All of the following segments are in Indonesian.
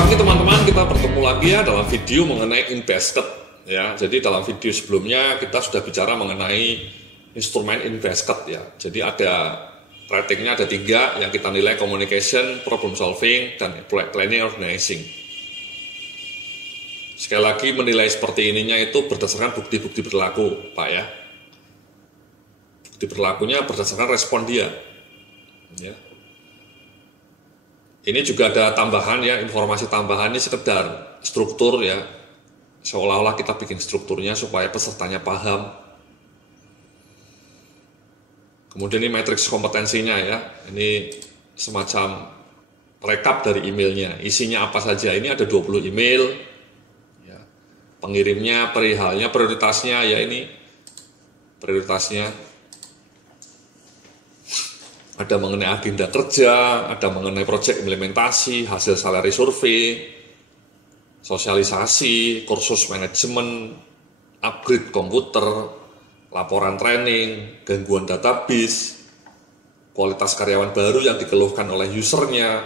pagi teman-teman, kita bertemu lagi ya dalam video mengenai InBasket ya. Jadi dalam video sebelumnya kita sudah bicara mengenai instrumen InBasket ya. Jadi ada ratingnya ada 3 yang kita nilai: communication, problem solving, dan planning organizing. Sekali lagi menilai seperti ininya itu berdasarkan bukti-bukti berlaku Pak ya. Bukti berlakunya berdasarkan respon dia ya. Ini juga ada tambahan ya, informasi tambahan ini sekedar struktur ya, seolah-olah kita bikin strukturnya supaya pesertanya paham. Kemudian ini matriks kompetensinya ya, ini semacam rekap dari emailnya, isinya apa saja. Ini ada 20 email ya. Pengirimnya, perihalnya, prioritasnya ya, ini prioritasnya. Ada mengenai agenda kerja, ada mengenai proyek implementasi, hasil salary survei, sosialisasi, kursus manajemen, upgrade komputer, laporan training, gangguan database, kualitas karyawan baru yang dikeluhkan oleh usernya,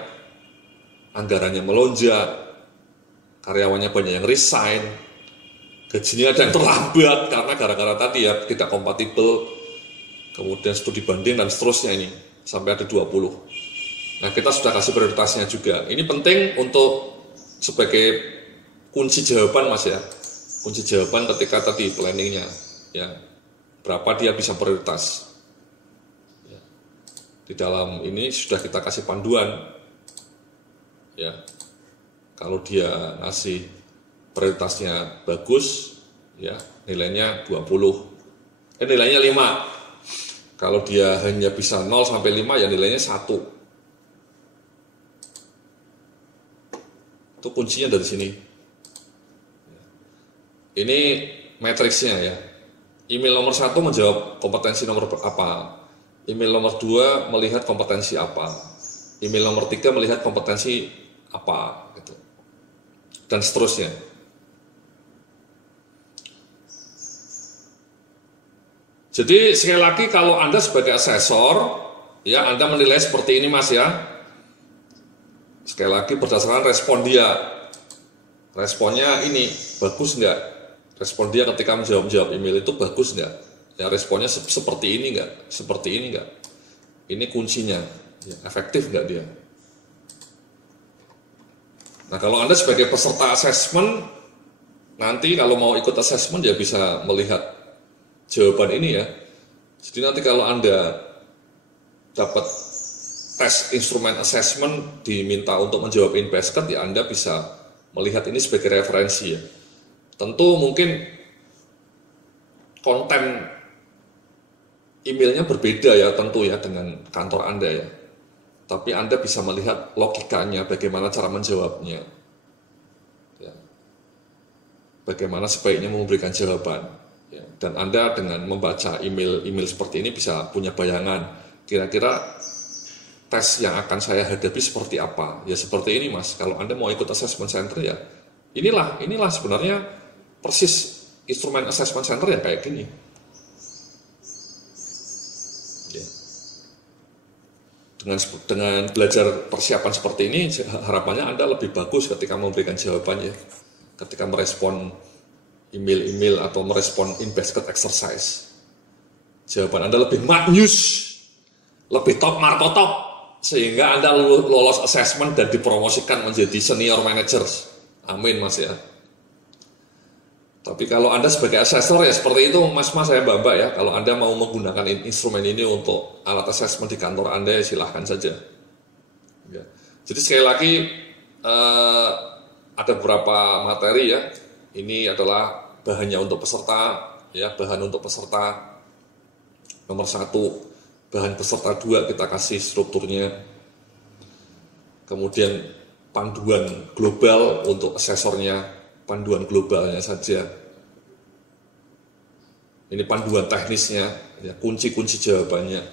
anggarannya melonjak, karyawannya banyak yang resign, gajinya ada yang terlambat karena gara-gara tadi ya tidak kompatibel, kemudian studi banding dan seterusnya ini. Sampai ada 20. Nah, kita sudah kasih prioritasnya juga. Ini penting untuk sebagai kunci jawaban Mas ya. Kunci jawaban ketika tadi planningnya ya. Berapa dia bisa prioritas. Ya. Di dalam ini sudah kita kasih panduan. Ya. Kalau dia ngasih prioritasnya bagus ya, nilainya 20. Nilainya 5. Kalau dia hanya bisa 0 sampai 5 ya nilainya 1. Itu kuncinya dari sini. Ini matriksnya ya. Email nomor 1 menjawab kompetensi nomor apa. Email nomor 2 melihat kompetensi apa. Email nomor 3 melihat kompetensi apa gitu. Dan seterusnya. Jadi sekali lagi kalau Anda sebagai asesor, ya Anda menilai seperti ini Mas ya. Sekali lagi berdasarkan respon dia. Responnya ini bagus enggak? Respon dia ketika menjawab email itu bagus enggak? Ya responnya seperti ini enggak? Seperti ini enggak? Ini kuncinya. Ya, efektif enggak dia? Nah kalau Anda sebagai peserta assessment, nanti kalau mau ikut assessment ya bisa melihat jawaban ini ya. Jadi nanti kalau Anda dapat tes instrumen assessment diminta untuk menjawab InBasket ya Anda bisa melihat ini sebagai referensi ya. Tentu mungkin konten emailnya berbeda ya tentu ya dengan kantor Anda ya. Tapi Anda bisa melihat logikanya bagaimana cara menjawabnya. Ya. Bagaimana sebaiknya memberikan jawaban. Dan Anda dengan membaca email seperti ini bisa punya bayangan kira-kira tes yang akan saya hadapi seperti apa. Ya seperti ini Mas, kalau Anda mau ikut assessment center ya inilah sebenarnya persis instrumen assessment center ya kayak gini ya. Dengan belajar persiapan seperti ini harapannya Anda lebih bagus ketika memberikan jawabannya, ketika merespon email atau merespon InBasket exercise. Jawaban Anda lebih maknyus, lebih top markotop, sehingga Anda lolos assessment dan dipromosikan menjadi senior managers. Amin Mas ya. Tapi kalau Anda sebagai asesor ya seperti itu Mas-mas saya mbak-mbak ya. Kalau Anda mau menggunakan instrumen ini untuk alat assessment di kantor Anda ya silahkan saja. Ya. Jadi sekali lagi ada beberapa materi ya. Ini adalah bahannya untuk peserta, ya bahan untuk peserta nomor 1, bahan peserta 2 kita kasih strukturnya. Kemudian panduan global untuk asesornya, panduan globalnya saja. Ini panduan teknisnya, ya, kunci-kunci jawabannya,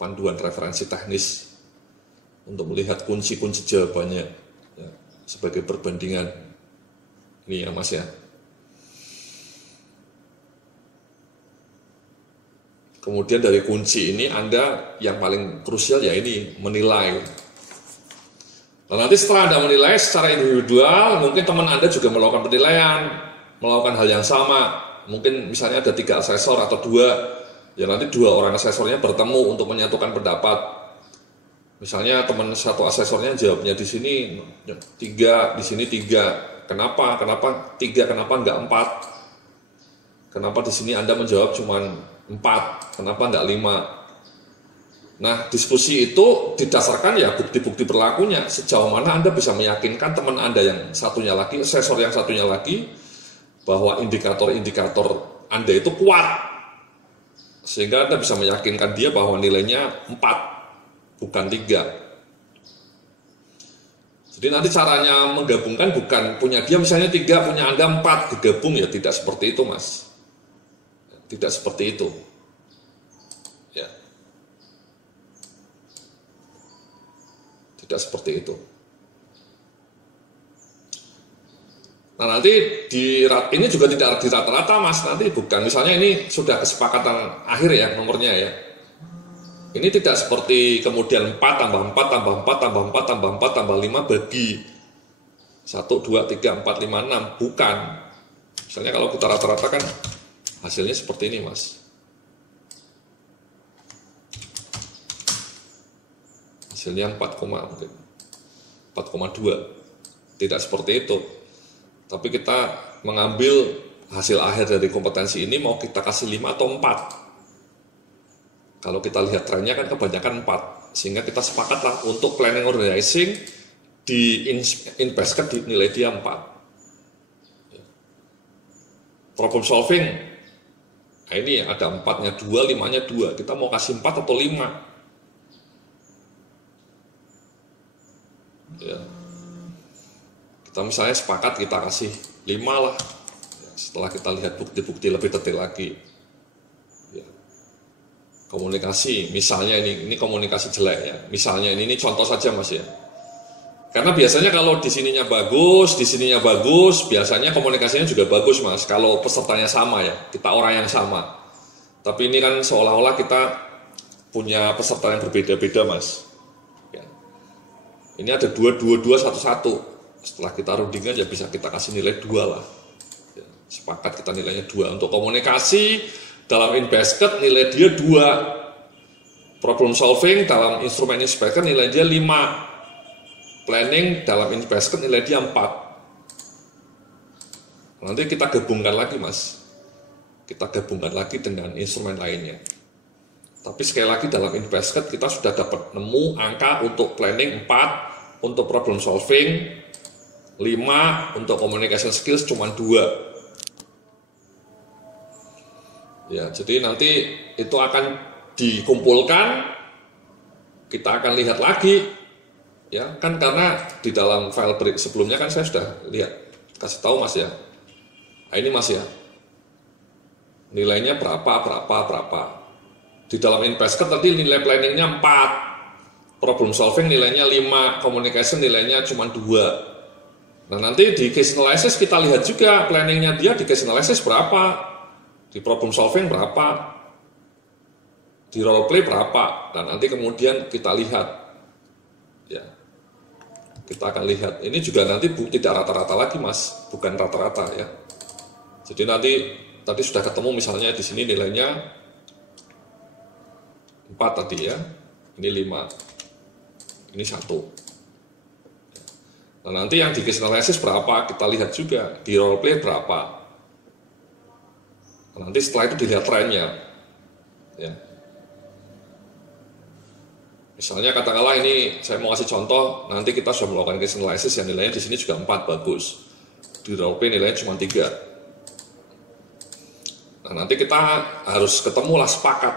panduan referensi teknis untuk melihat kunci-kunci jawabannya ya, sebagai perbandingan. Ini ya Mas ya. Kemudian dari kunci ini Anda yang paling krusial ya ini menilai Nah, nanti setelah Anda menilai secara individual, mungkin teman Anda juga melakukan penilaian, melakukan hal yang sama. Mungkin misalnya ada 3 asesor atau 2, ya nanti 2 orang asesornya bertemu untuk menyatukan pendapat. Misalnya teman satu asesornya jawabnya di sini 3, di sini 3. Kenapa 3, kenapa enggak 4? Kenapa di sini Anda menjawab cuma 4, kenapa enggak 5? Nah, diskusi itu didasarkan ya bukti-bukti berlakunya. Sejauh mana Anda bisa meyakinkan teman Anda yang satunya lagi, asesor yang satunya lagi, bahwa indikator-indikator Anda itu kuat. Sehingga Anda bisa meyakinkan dia bahwa nilainya 4, bukan 3. Jadi nanti caranya menggabungkan bukan punya dia misalnya 3, punya Anda 4, digabung ya tidak seperti itu, Mas. Tidak seperti itu. Ya. Tidak seperti itu. Nah, nanti ini juga tidak di rata-rata, Mas. Nanti bukan, misalnya ini sudah kesepakatan akhir ya nomornya ya. Ini tidak seperti kemudian 4 tambah 4 tambah 4 tambah 4 tambah 4 tambah 5 bagi 1, 2, 3, 4, 5, 6. Bukan. Misalnya kalau kita rata-rata kan hasilnya seperti ini, Mas. Hasilnya 4,2. Tidak seperti itu. Tapi kita mengambil hasil akhir dari kompetensi ini mau kita kasih 5 atau 4. Kalau kita lihat trennya kan kebanyakan 4. Sehingga kita sepakatlah untuk planning organizing di InBasket dinilai dia 4. Problem solving, nah ini ada 4-nya 2, 5-nya 2. Kita mau kasih 4 atau 5. Ya. Kita misalnya sepakat kita kasih 5 lah. Ya, setelah kita lihat bukti-bukti lebih detail lagi. Ya. Komunikasi, misalnya ini komunikasi jelek ya. Misalnya ini contoh saja, Mas ya. Karena biasanya kalau di sininya bagus, biasanya komunikasinya juga bagus, Mas. Kalau pesertanya sama ya, kita orang yang sama. Tapi ini kan seolah-olah kita punya peserta yang berbeda-beda, Mas. Ya. Ini ada 2, 2, 2, 1, 1. Setelah kita rundingkan ya bisa kita kasih nilai 2 lah. Ya, sepakat kita nilainya 2. Untuk komunikasi dalam InBasket nilai dia 2. Problem solving dalam instrumen InBasket nilai dia 5. Planning dalam InBasket nilai dia 4. Nanti kita gabungkan lagi, Mas. Kita gabungkan lagi dengan instrumen lainnya. Tapi sekali lagi dalam InBasket kita sudah dapat nemu angka untuk planning 4, untuk problem solving 5, untuk communication skills cuma 2. Ya, jadi nanti itu akan dikumpulkan, kita akan lihat lagi, ya kan, karena di dalam file break sebelumnya kan saya sudah lihat, kasih tahu Mas ya. Nah, ini Mas ya, nilainya berapa. Di dalam InBasket tadi nilai planningnya 4, problem solving nilainya 5, communication nilainya cuma 2. Nah, nanti di case analysis kita lihat juga planningnya dia di case analysis berapa, di problem solving berapa, di role play berapa. Dan nanti kemudian kita lihat, ya, kita akan lihat. Ini juga nanti tidak rata-rata lagi, Mas, bukan rata-rata ya. Jadi nanti tadi sudah ketemu misalnya di sini nilainya 4 tadi ya, ini 5, ini 1. Nah, nanti yang di case analysis berapa, kita lihat juga, di role play berapa. Nah, nanti setelah itu dilihat trennya. Ya. Misalnya katakanlah ini, saya mau kasih contoh, nanti kita sudah melakukan case analysis yang nilainya di sini juga 4, bagus. Di role play nilainya cuma 3. Nah, nanti kita harus ketemulah sepakat.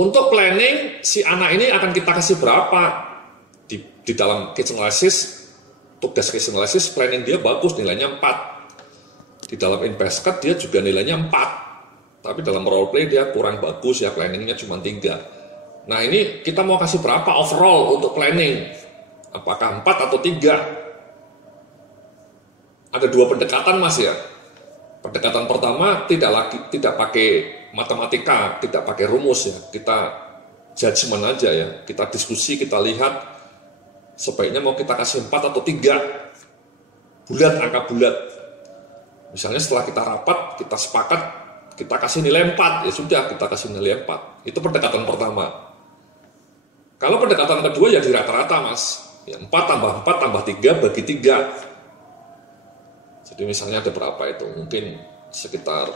Untuk planning, si anak ini akan kita kasih berapa di dalam case analysis. Tugas case analysis planning dia bagus, nilainya 4. Di dalam InBasket dia juga nilainya 4. Tapi dalam role play dia kurang bagus ya, planningnya cuma 3. Nah, ini kita mau kasih berapa overall untuk planning? Apakah 4 atau 3? Ada 2 pendekatan, Mas ya. Pendekatan pertama tidak pakai matematika, tidak pakai rumus ya. Kita judgement aja ya. Kita diskusi, kita lihat sebaiknya mau kita kasih 4 atau 3 bulat, angka bulat. Misalnya setelah kita rapat, kita sepakat, kita kasih nilai 4, ya sudah kita kasih nilai 4. Itu pendekatan pertama. Kalau pendekatan kedua ya di rata-rata mas, ya 4 tambah 4 tambah 3 bagi 3. Jadi misalnya ada berapa itu, mungkin sekitar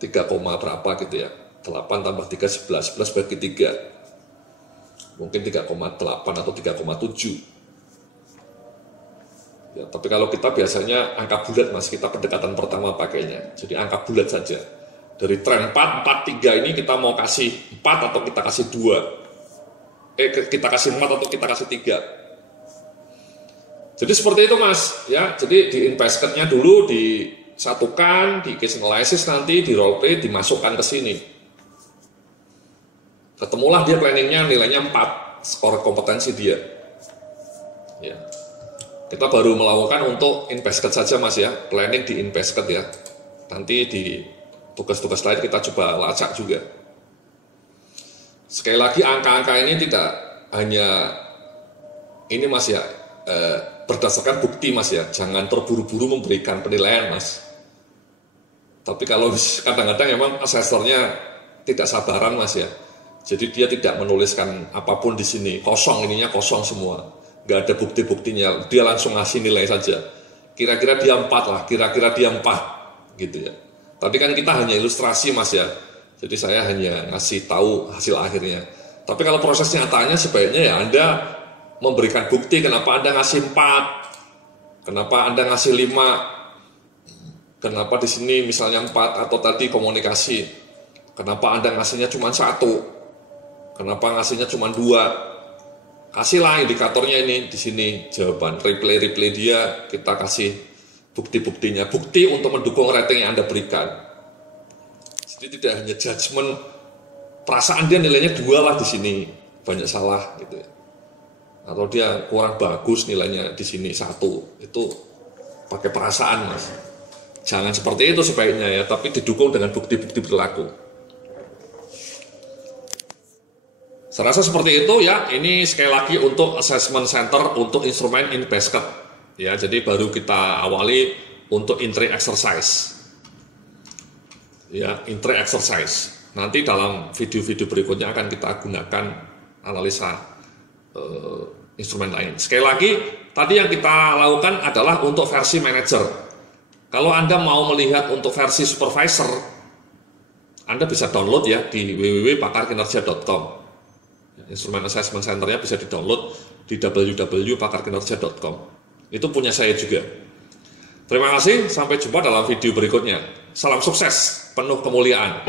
3, berapa gitu ya, 8 tambah 3, 11 bagi 3, mungkin 3,8 atau 3,7. Ya, tapi kalau kita biasanya angka bulat mas, kita pendekatan pertama pakainya, jadi angka bulat saja. Dari tren 4, 3 ini kita mau kasih 4 atau kita kasih 2, kita kasih 4 atau kita kasih 3. Jadi seperti itu mas, ya. Jadi di investmentnya dulu disatukan, di case analysis nanti di role play dimasukkan ke sini. Ketemulah dia planningnya nilainya 4, skor kompetensi dia. Ya. Kita baru melakukan untuk investment saja mas ya, planning di investment ya. Nanti di tugas-tugas lain kita coba lacak juga. Sekali lagi angka-angka ini tidak hanya ini mas ya, berdasarkan bukti mas ya, jangan terburu-buru memberikan penilaian mas. Tapi kalau kadang-kadang memang asesornya tidak sabaran mas ya, jadi dia tidak menuliskan apapun di sini, kosong, ininya kosong semua, nggak ada bukti-buktinya, dia langsung ngasih nilai saja. Kira-kira dia 4 lah, kira-kira dia 4 gitu ya. Tadi kan kita hanya ilustrasi mas ya, jadi saya hanya ngasih tahu hasil akhirnya. Tapi kalau proses nyatanya sebaiknya ya Anda memberikan bukti kenapa Anda ngasih 4, kenapa Anda ngasih 5, kenapa di sini misalnya 4, atau tadi komunikasi, kenapa Anda ngasihnya cuma 1, kenapa ngasihnya cuma 2. Kasihlah indikatornya ini di sini, jawaban replay dia, kita kasih bukti-buktinya, bukti untuk mendukung rating yang Anda berikan. Jadi tidak hanya judgement, perasaan dia nilainya 2 lah di sini, banyak salah gitu ya. Atau dia kurang bagus nilainya di sini 1, itu pakai perasaan mas. Jangan seperti itu sebaiknya ya, tapi didukung dengan bukti-bukti berlaku. Saya rasa seperti itu ya. Ini sekali lagi untuk assessment center untuk instrumen in basket ya. Jadi baru kita awali untuk entry exercise ya, entry exercise. Nanti dalam video-video berikutnya akan kita gunakan analisa instrumen lain. Sekali lagi, tadi yang kita lakukan adalah untuk versi manager. Kalau Anda mau melihat untuk versi supervisor, Anda bisa download ya di www.pakarkinerja.com. Instrumen assessment centernya bisa di-download di www.pakarkinerja.com. Itu punya saya juga. Terima kasih, sampai jumpa dalam video berikutnya. Salam sukses, penuh kemuliaan.